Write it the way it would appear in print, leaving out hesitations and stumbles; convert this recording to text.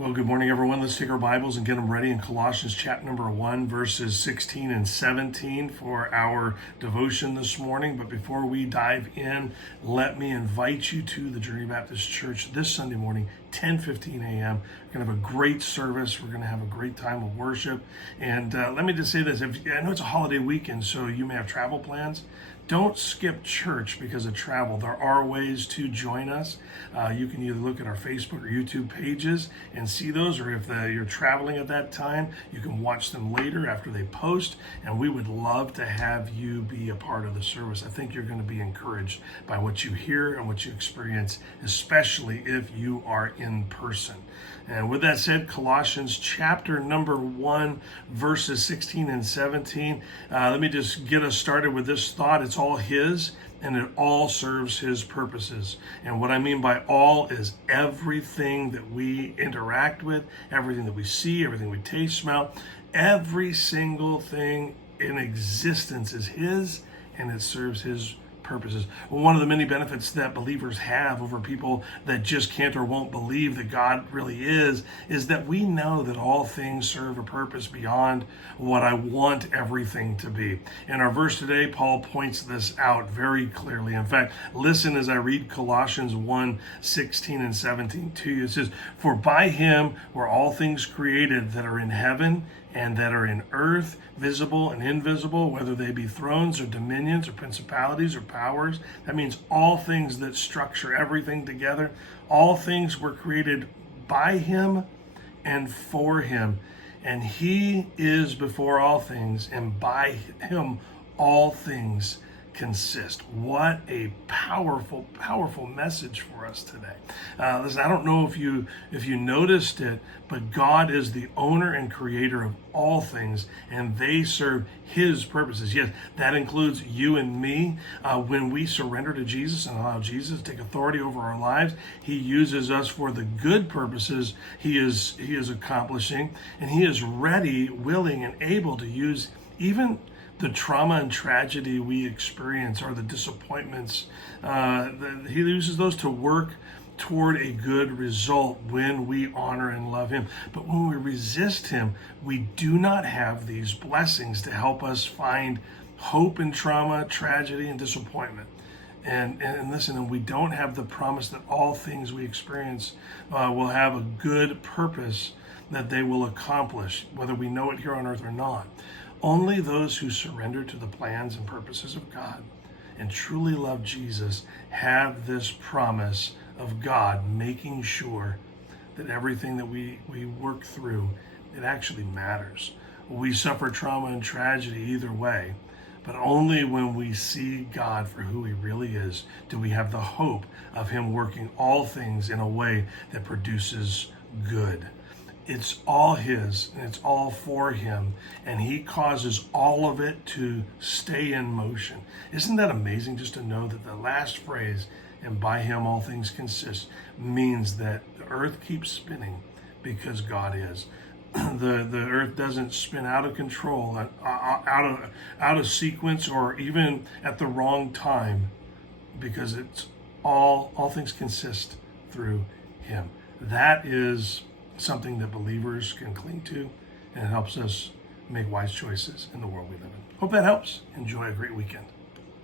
Well, good morning, everyone. Let's take our Bibles and get them ready in Colossians chapter number 1, verses 16 and 17 for our devotion this morning. But before we dive in, let me invite you to the Journey Baptist Church this Sunday morning, 10:15 a.m. We're going to have a great service. We're going to have a great time of worship. And let me just say this. I know it's a holiday weekend, so you may have travel plans. Don't skip church because of travel. There are ways to join us. You can either look at our Facebook or YouTube pages and see those, or if you're traveling at that time, you can watch them later after they post, and we would love to have you be a part of the service. I think you're going to be encouraged by what you hear and what you experience, especially if you are in person. And with that said, Colossians chapter number 1, verses 16 and 17. Let me just get us started with this thought. It's all His, and it all serves His purposes. And what I mean by all is everything that we interact with, everything that we see, everything we taste, smell, every single thing in existence is His, and it serves His purposes. Well, one of the many benefits that believers have over people that just can't or won't believe that God really is that we know that all things serve a purpose beyond what I want everything to be. In our verse today, Paul points this out very clearly. In fact, listen as I read Colossians 1, 16 and 17 to you. It says, "For by Him were all things created that are in heaven and that are in earth, visible and invisible, whether they be thrones or dominions or principalities or powers." That means all things that structure everything together. All things were created by Him and for Him. And He is before all things, and by Him all things consist. What a powerful, powerful message for us today. Listen, I don't know if you noticed it, but God is the owner and creator of all things, and they serve His purposes. Yes, that includes you and me. When we surrender to Jesus and allow Jesus to take authority over our lives, He uses us for the good purposes He is accomplishing, and He is ready, willing, and able to use even the trauma and tragedy we experience, or the disappointments. He uses those to work toward a good result when we honor and love Him. But when we resist Him, we do not have these blessings to help us find hope in trauma, tragedy, and disappointment. And listen, and we don't have the promise that all things we experience will have a good purpose that they will accomplish, whether we know it here on earth or not. Only those who surrender to the plans and purposes of God and truly love Jesus have this promise of God making sure that everything that we work through, it actually matters. We suffer trauma and tragedy either way, but only when we see God for who He really is do we have the hope of Him working all things in a way that produces good. It's all His, and it's all for Him, and He causes all of it to stay in motion. Isn't that amazing, just to know that the last phrase, "and by Him all things consist," means that the earth keeps spinning because God is. The earth doesn't spin out of control, out of sequence, or even at the wrong time, because it's all things consist through Him. That is something that believers can cling to, and it helps us make wise choices in the world we live in. Hope that helps. Enjoy a great weekend.